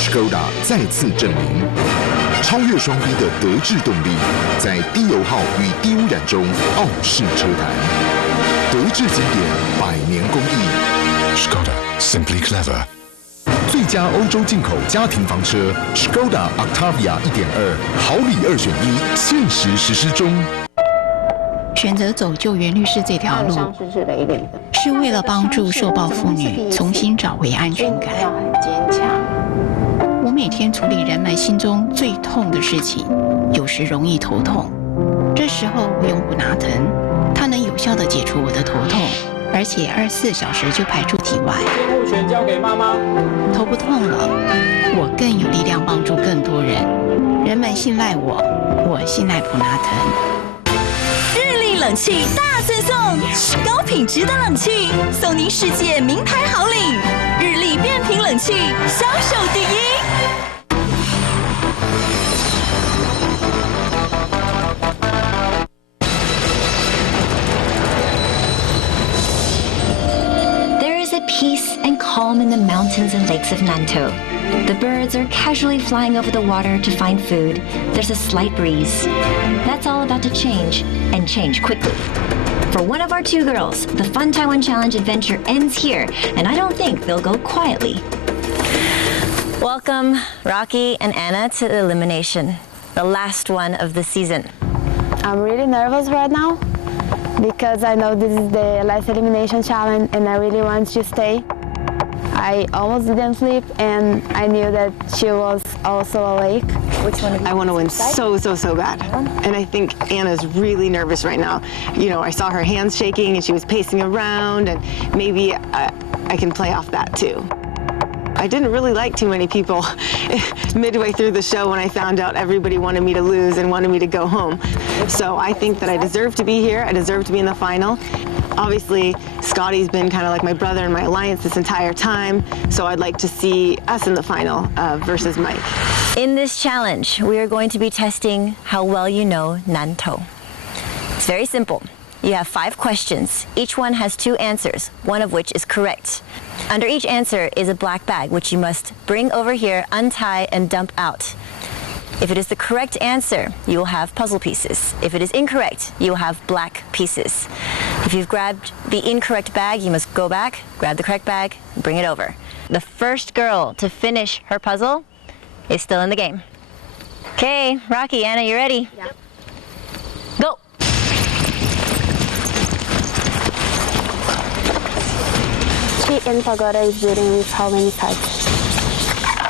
Skoda 再次证明，超越双 B 的德智动力，在低油耗与低污染中傲视车坛。德智经典，100年工艺。Skoda Simply Clever。最佳欧洲进口家庭房车 Skoda Octavia 1.2，好礼2选1，限时实施中。选择走救援律师这条路，是为了帮助受暴妇女重新找回安全感。我每天处理人们心中最痛的事情，有时容易头痛。这时候我用普拿疼，它能有效地解除我的头痛，而且24小时就排出体外。监护权交给妈妈。头不痛了，我更有力量帮助更多人。人们信赖我，我信赖普拿疼。冷气大赠送，高品质的冷气送您世界名牌好礼，日立变频冷气销售第一。There is a peace and calm in the mountains and lakes of Nantou. The birds are casually flying over the water to find food. There's a slight breeze. That's all about to change, and change quickly. For one of our 2 girls, the Fun Taiwan Challenge adventure ends here, and I don't think they'll go quietly. Welcome, Rocky and Anna, to elimination, the last one of the season. I'm really nervous right now because I know this is the last elimination challenge and I really want to stay. I almost didn't sleep, and I knew that she was also awake. Which one of you? I want to win so bad. And I think Anna's really nervous right now. You know, I saw her hands shaking and she was pacing around, and maybe I can play off that too. I didn't really like too many people midway through the show when I found out everybody wanted me to lose and wanted me to go home. So I think that I deserve to be here. I deserve to be in the final. Obviously, Scotty's been kind of like my brother in my alliance this entire time, so I'd like to see us in the final versus Mike. In this challenge, we are going to be testing how well you know Nantou. It's very simple. You have 5 questions. Each one has 2 answers, one of which is correct. Under each answer is a black bag, which you must bring over here, untie, and dump out. If it is the correct answer, you will have puzzle pieces. If it is incorrect, you will have black pieces. If you've grabbed the incorrect bag, you must go back, grab the correct bag, and bring it over. The first girl to finish her puzzle is still in the game. Okay, Rocky, Anna, you ready? Yeah. Go! She in pagoda is building with how many sides?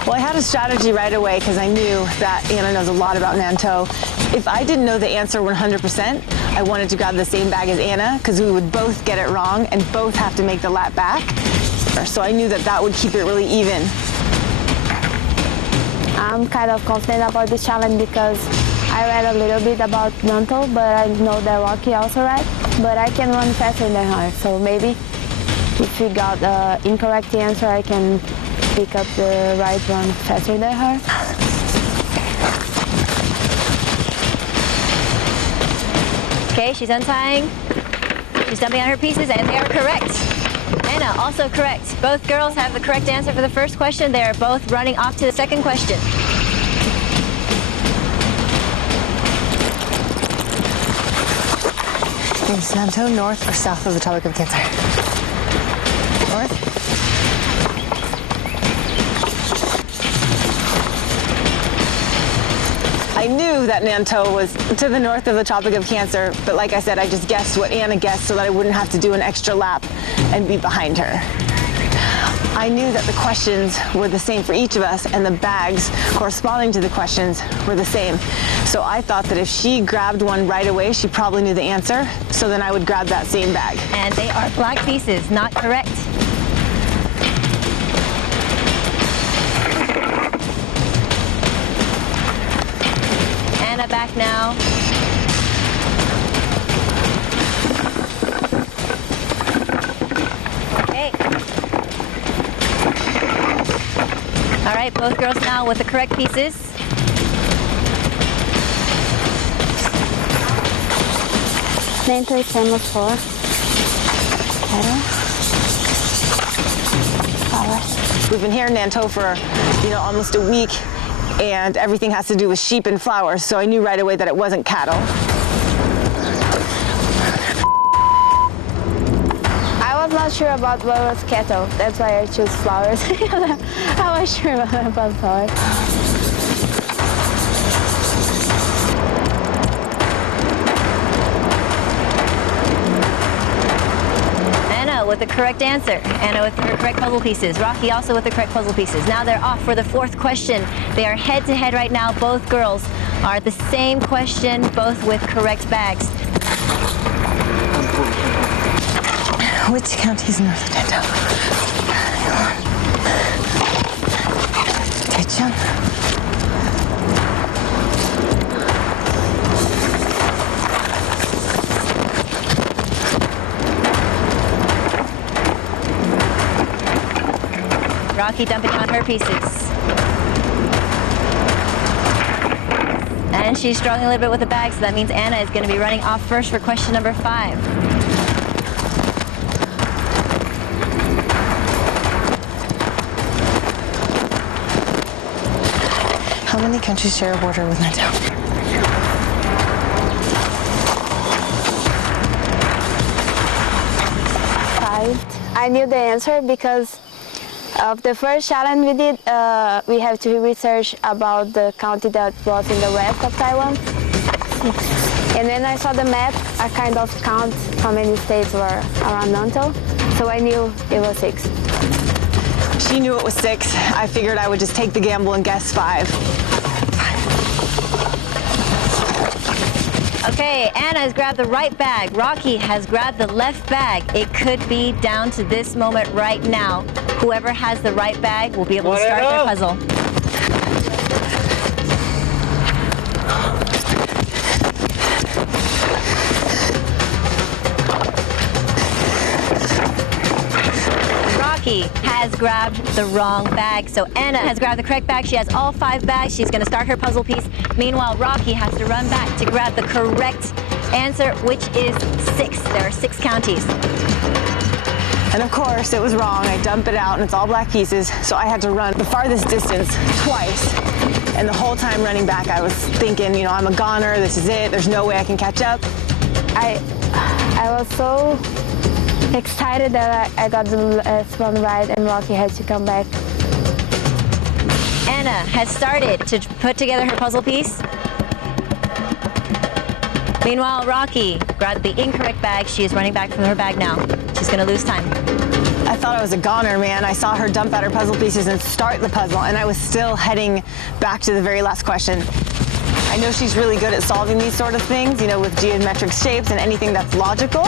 Well, I had a strategy right away because I knew that Anna knows a lot about Nantou. If I didn't know the answer 100%, I wanted to grab the same bag as Anna because we would both get it wrong and both have to make the lap back. So I knew that that would keep it really even. I'm kind of confident about this challenge because I read a little bit about Nantou, but I know that Rocky also read. But I can run faster than her, so maybe if we got the incorrect answer, I can pick up the right one faster than her. Okay, she's untying. She's dumping out her pieces, and they are correct. Anna, also correct. Both girls have the correct answer for the first question. They are both running off to the second question. Is Nantou north or south of the Tropic of Cancer? North? I knew that Nantou was to the north of the Tropic of Cancer, but like I said, I just guessed what Anna guessed so that I wouldn't have to do an extra lap and be behind her. I knew that the questions were the same for each of us and the bags corresponding to the questions were the same. So I thought that if she grabbed one right away, she probably knew the answer, so then I would grab that same bag. And they are black pieces, not correct. Anna back now. Okay. All right, both girls now with the correct pieces. Nantou semaphore. We've been here in Nantou for, almost a week, and everything has to do with sheep and flowers, so I knew right away that it wasn't cattle. I was not sure about what was cattle. That's why I chose flowers. I was sure about flowers. With the correct answer. Anna with the correct puzzle pieces. Rocky also with the correct puzzle pieces. Now they're off for the fourth question. They are head to head right now. Both girls are at the same question, both with correct bags. Which county is north of Nantou? Kitchen. Rocky dumping on her pieces. And she's struggling a little bit with the bag, so that means Anna is going to be running off first for question number 5. How many countries share a border with Nantou? I knew the answer because of the first challenge we did. We have to research about the county that was in the west of Taiwan. And then I saw the map, I kind of count how many states were around Nantou, so I knew it was 6. She knew it was 6. I figured I would just take the gamble and guess 5. Okay, Anna has grabbed the right bag. Rocky has grabbed the left bag. It could be down to this moment right now. Whoever has the right bag will be able to start their puzzle. Rocky has grabbed the wrong bag. So Anna has grabbed the correct bag. She has all 5 bags. She's going to start her puzzle piece. Meanwhile, Rocky has to run back to grab the correct answer, which is 6. There are 6 counties. And of course, it was wrong. I dump it out and it's all black pieces, so I had to run the farthest distance twice. And the whole time running back, I was thinking, I'm a goner, this is it, there's no way I can catch up. I was so excited that I got the last one right and Rocky had to come back. Anna has started to put together her puzzle piece. Meanwhile, Rocky grabbed the incorrect bag. She is running back from her bag now. She's going to lose time. I thought I was a goner, man. I saw her dump out her puzzle pieces and start the puzzle, and I was still heading back to the very last question. I know she's really good at solving these sort of things, with geometric shapes and anything that's logical.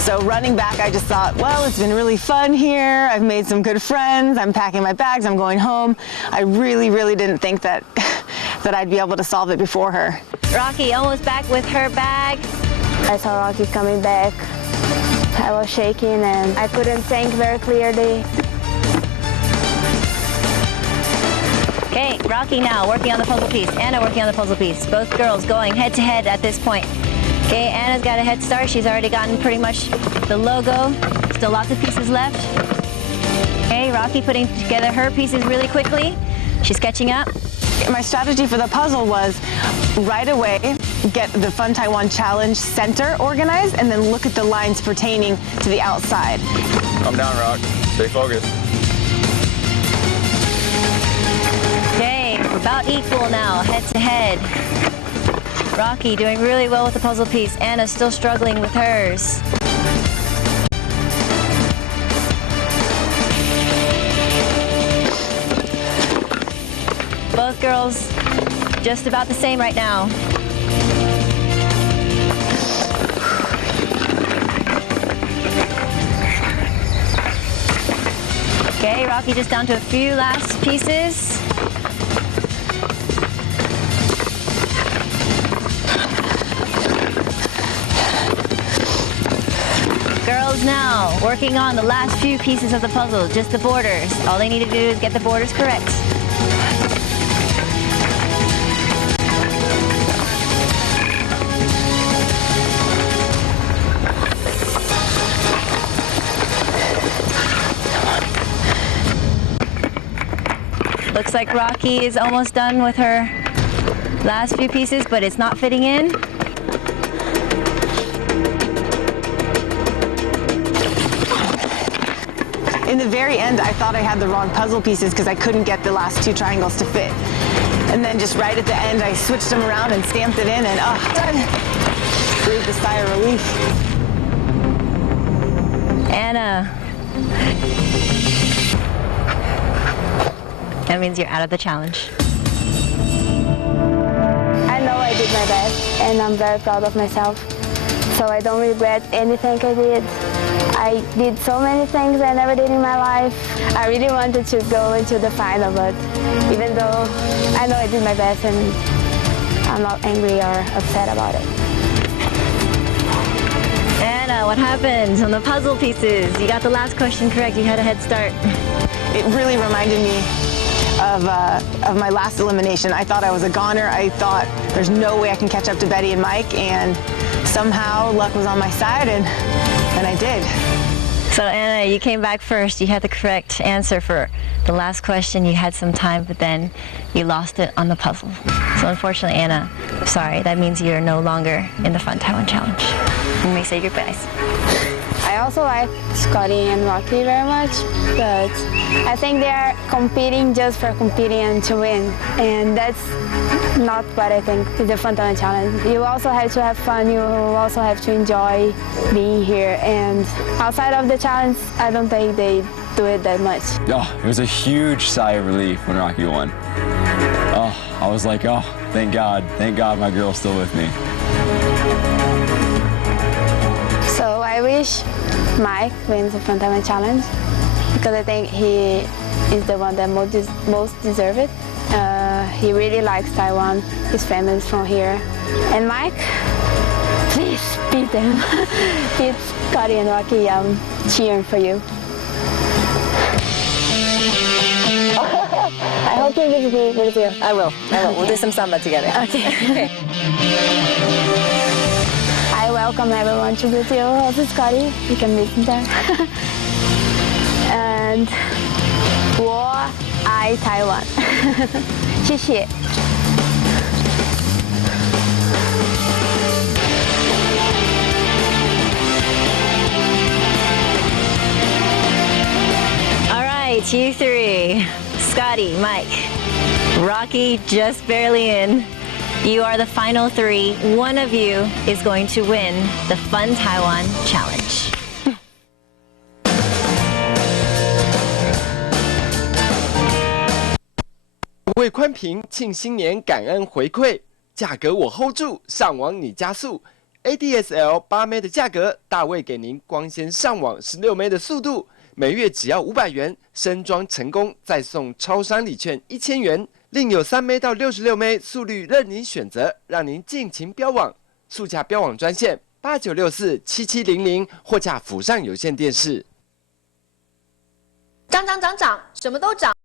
So running back, I just thought, well, it's been really fun here. I've made some good friends. I'm packing my bags. I'm going home. I really, really didn't think that I'd be able to solve it before her. Rocky almost back with her bag. I saw Rocky coming back. I was shaking and I couldn't think very clearly. Okay, Rocky now working on the puzzle piece. Anna working on the puzzle piece. Both girls going head to head at this point. Okay, Anna's got a head start. She's already gotten pretty much the logo. Still lots of pieces left. Okay, Rocky putting together her pieces really quickly. She's catching up. My strategy for the puzzle was right away get the Fun Taiwan Challenge center organized and then look at the lines pertaining to the outside. Calm down, Rock. Stay focused. Okay, About equal now, head to head. Rocky doing really well with the puzzle piece. Anna still struggling with hers. Both girls just about the same right now. Okay, Rocky just down to a few last pieces. Girls now working on the last few pieces of the puzzle, just the borders. All they need to do is get the borders correct. Looks like Rocky is almost done with her last few pieces, but it's not fitting in. In the very end, I thought I had the wrong puzzle pieces because I couldn't get the last two triangles to fit. And then just right at the end, I switched them around and stamped it in, and done. Breathed a sigh of relief. Anna. That means you're out of the challenge. I know I did my best, and I'm very proud of myself. So I don't regret anything I did. I did so many things I never did in my life. I really wanted to go into the final, but even though I know I did my best, and I'm not angry or upset about it. Anna, what happened on the puzzle pieces? You got the last question correct. You had a head start. It really reminded me of my last elimination. I thought I was a goner. I thought there's no way I can catch up to Betty and Mike, and somehow luck was on my side, and I did. So Anna, you came back first. You had the correct answer for the last question. You had some time, but then you lost it on the puzzle. So unfortunately, Anna, sorry, that means you're no longer in the Fun Taiwan Challenge. You may say goodbyes. I also like Scotty and Rocky very much, but I think they are competing just for competing and to win, and that's not what I think is the Fun Taiwan Challenge. You also have to have fun, you also have to enjoy being here, and outside of the challenge, I don't think they do it that much. Oh, it was a huge sigh of relief when Rocky won. Oh, I was like, oh, thank God my girl's still with me. So I wish Mike wins the Fun Taiwan Challenge because I think he is the one that most deserves it. He really likes Taiwan. His family is from here. And Mike, please beat them. Beat Scotty and Rocky. I'm cheering for you. I hope you will be with you. I will. We'll do some samba together. Okay. I welcome everyone to the deal of Scotty. You can meet him there. And 我爱台湾。谢谢。All right, you three. Scotty, Mike, Rocky just barely in. You are the final three. One of you is going to win the Fun Taiwan Challenge. 为宽屏庆新年感恩回馈，价格我 hold 住，上网你加速。ADSL 8M 的价格，大卫给您光纤上网16M 的速度，每月只要500元，升装成功再送超商礼券1000元，另有3M 到66M 速率任您选择，让您尽情标网。速价标网专线89647700，货架府上有线电视。涨，什么都涨。